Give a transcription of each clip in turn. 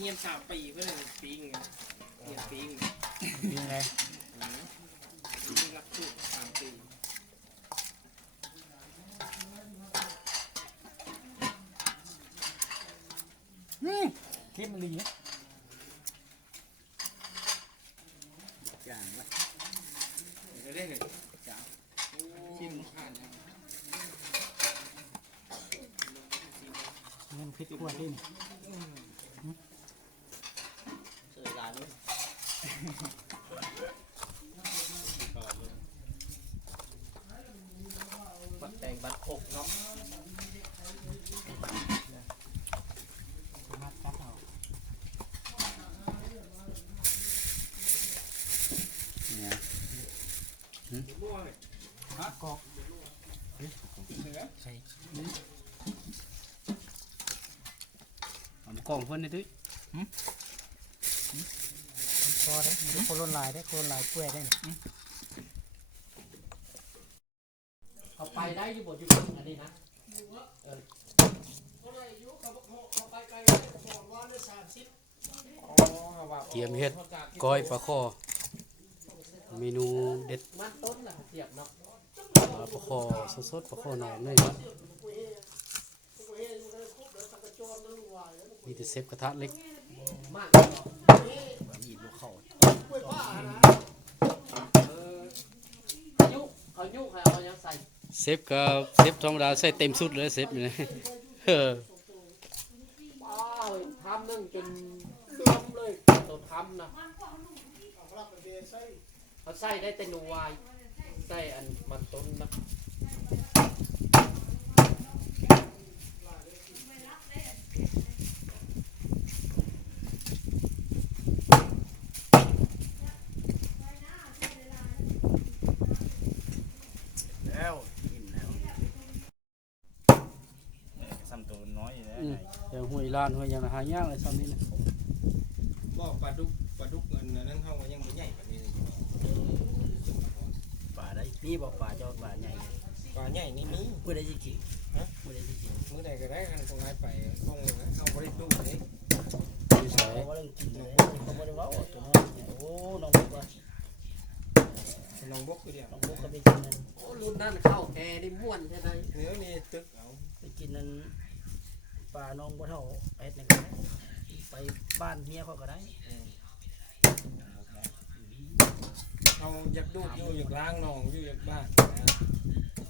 ฮียนสามปีเพื่อนปีงเฮียนปีงมีอะไรปีงรับสูตรสามปีอืมเข้มมันลีนะอย่างละจะได้เลยชิมผ่านแล้วเงินพิษขวดดิน เจอร้านนู้นบัดแตงบัดหกเนาะเอาเนี่ยบัวเลยกอกเหนือใส่เอากล่องเพิ่นนี่ตุ้ย พอได้มันโคลนลายได้โคลนลายเปื่อยได้นะเขาไปได้อยู่บนอยู่อันนี้นะเกียมเฮ็ดก้อยปลาคอเมนูเด็ดมันต้นน่ะเทียบเนาะปลาคอสดๆปลาคอหนอนเลยครับมีแต่เซฟกระทะเล็กมากมีลูก เข้าเขายุเขายุเขาเอายังใส่เซฟก็เซฟธรรมดาใส่เต็มสุดเลยเซฟนี่เออว้าวทำนึ่งจนรวมเลยตัวทำนะเขาใส่ได้แต่หนูวายใส่อันมันต้นนะ แล้วอิ่มแล้ว ซ้ำตัวน้อยอยู่แล้ว อืม ไง อย่างห้วยลานห้วยหยังหายากเลยซ้ำนี้นะบอกปลาดุกปลาดุกเงินนั้นเขาก็ยังไม่ใหญ่แบบนี้เลยป่าได้นี่บอกป่าเจ้าป่าใหญ่ปลาใหญ่นี่มีเพื่อได้สิกินฮะเพื่อได้สิกินเมื่อใดก็ได้กันตรงไหนไปลงเลยนะเอาบริสุทธิ์เลยมีใส่เขาว่าเรื่องกินเลยเขาไม่ได้ว่าตัวน้อยโอ้น้องบอกว่าลองบกคือเดียวน้องพวกก็ไปกินนั่นโอ้รุ่นนั้นเข้าแอได้ม่วนใช่ไหมเนื้อนี่ตึกเอาไปกินนั่น ป่าน้องบ่เท่าเอ็ดนี่ก็ได้ไปบ้านเมียเขาก็ได้เอาอยากดูดอยู่อยากล้างหนองอยู่อยากบ้านนะ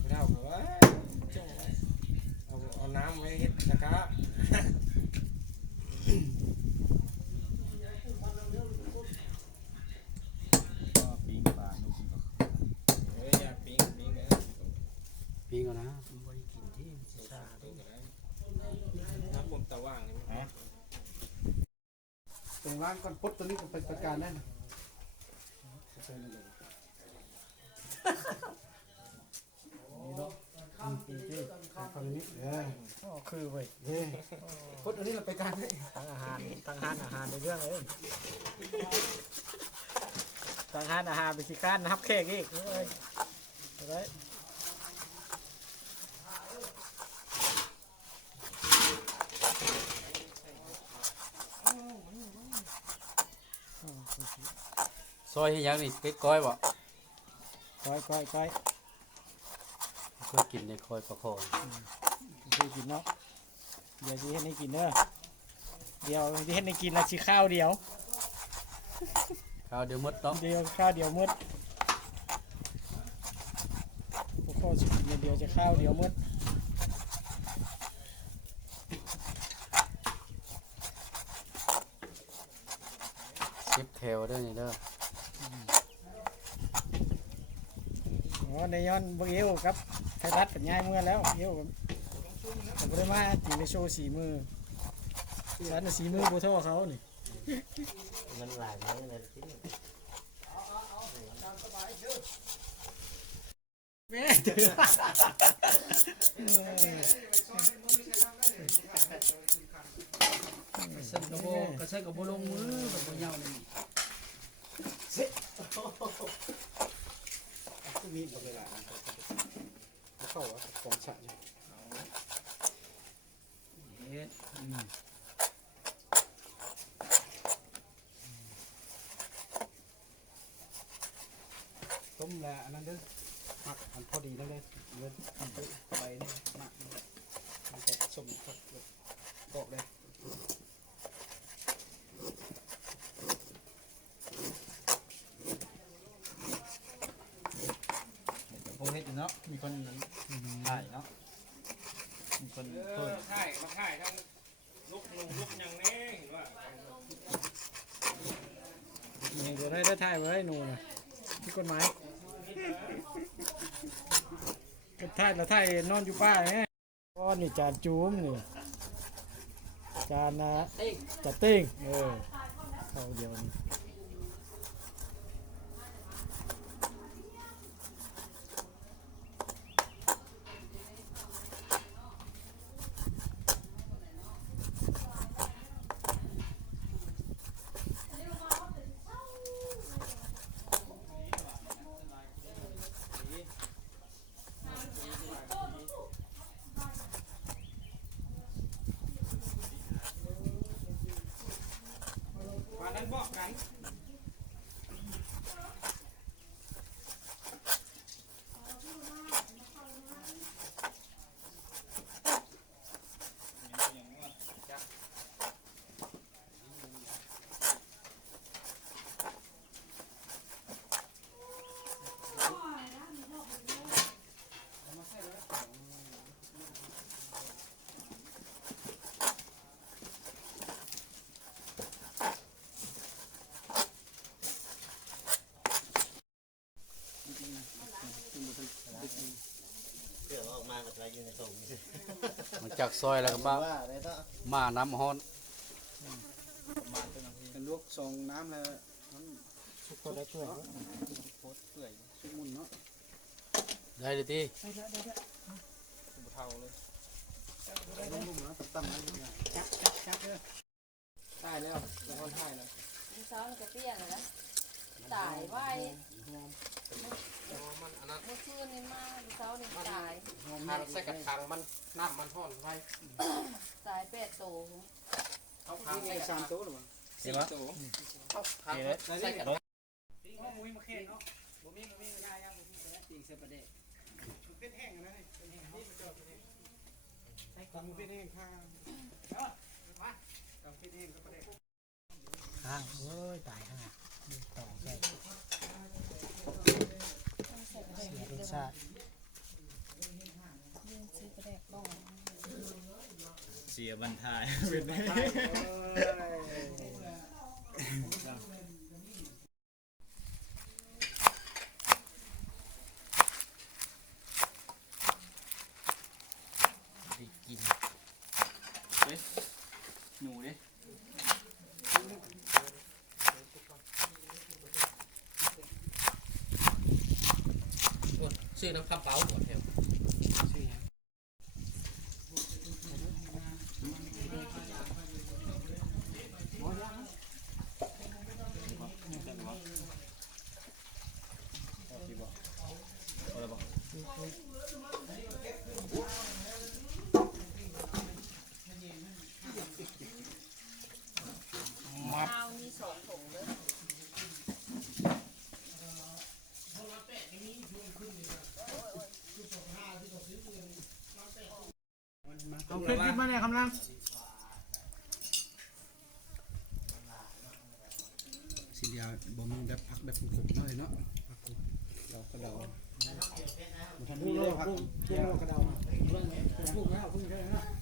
เท่ากับว่าจ้องไว้เอาเอาน้ำไว้เฮ็ดตะกร้าก็ปิ้งปลาลูกปิ้งปลาเฮ้ยอยากปิ้งปิ้งเลยปีก่อนนะ มันบ่ได้กินที่มันสิซ่าเด้ น้ำผม ตะว่างนี่มั้ยตรงร้านก่อนพดตัวนี้ก็เป็นประการนั่นคือเว้ยพดตัวนี้เราไปการตั้งอาหารตั้งอาหารอาหารในเรื่องเลยตั้งอาหารอาหารไปสิการนับแขกอีกเอ้ยเอาไว้ ซอยให้หยังนี่เป็ดก้อยบ่ก้อยก้อยก้อยเพื่อกินในก้อยปลาคอไปกินเนาะเดี๋ยวจะให้ในกินเด้อเดี๋ยวจะให้ในกินละชิข้าวเดียว ข้าวเดี๋ยวหมดเนาะเดียวข้าวเดียวหมดพวกเขาสิกินอย่างเดียวจะข้าวเดียวหมดเซฟแถวเด้อนี่เด้อ อ๋อในย้อนเบงเอวครับไทยรัฐเป็นง่ายเมื่อแล้วเอวผมก็ได้มาจิงในโชว์สีมือฉันน่ะสีมือโบเท่าเขานี่มันหลายเรื่องเลยที่แม่เถือเส้นกระโบกระเส้นกระโบลงมือกับโบเหยานี่ มีดเวลาไม่เข้าอะกองฉันเฮ็ดต้มแล้วอันนั้นเด้อหักมันพอดีนั่นเลยเนื้อ มายมาถ่ายทั้งลุกลงลุกยังแน่เห็นว่ายังตัวได้ได้ถ่ายไว้หนูนะที่กฎหมายก็ถ่ายแล้วถ่ายนอนอยู่ป้าเนี่ก้อนนี่จานจูมนี่จานนะจัดเต้งเออเข้าเดียวนี่วันนั้นบอกกัน หลังจากซอยแล้วก็มามาน้ำฮ้อนเป็นลวกสองน้ำแล้วมันสุกก็ได้เปื่อยโคตรเปื่อยสุกมุนเนาะได้เลยที่เท่าเลยลุ่มๆนะตั้มๆนะจับจับจับเลยได้แล้วจะเอาถ่ายแล้วเช้ามันจะเปรี้ยงเลยนะตายไว้ เมื่อคืนนี่มาเช้านี่ตายทางใส่กระถางมันน้ำมันห่อนไว้ตายเป็ดโตเขาทางนี่ใส่ไงกระสาถามงโต๊ะหรือเปล่าสี่ตัวเขาทางใส่กระถางจริงเสียประเด็นเป็นแห้งนะนี่เป็นแห้งนี่เป็นแห้งใช้ความเป็นแห้งข้างความเป็นแห้งก็ประเด็นข้างเอ้ยตายห่าดูต่อใช่เสียรส ชาติยืนซื้อกระแดกบ้องเสียบรรทายเป็นไง ชื่อน้ำคำเป๋าหมดแล้ว ข้าวมีสองถุงเลย เอาเพชรยิบมาเนี่ยคำนังสิเดียวบ่มีแบบพักแบบขมๆเลยเนาะเราก็เดาพุ่งโลกพุ่งพุ่งโลกกระเดาพุ่งแล้วพุ่งแค่นั้น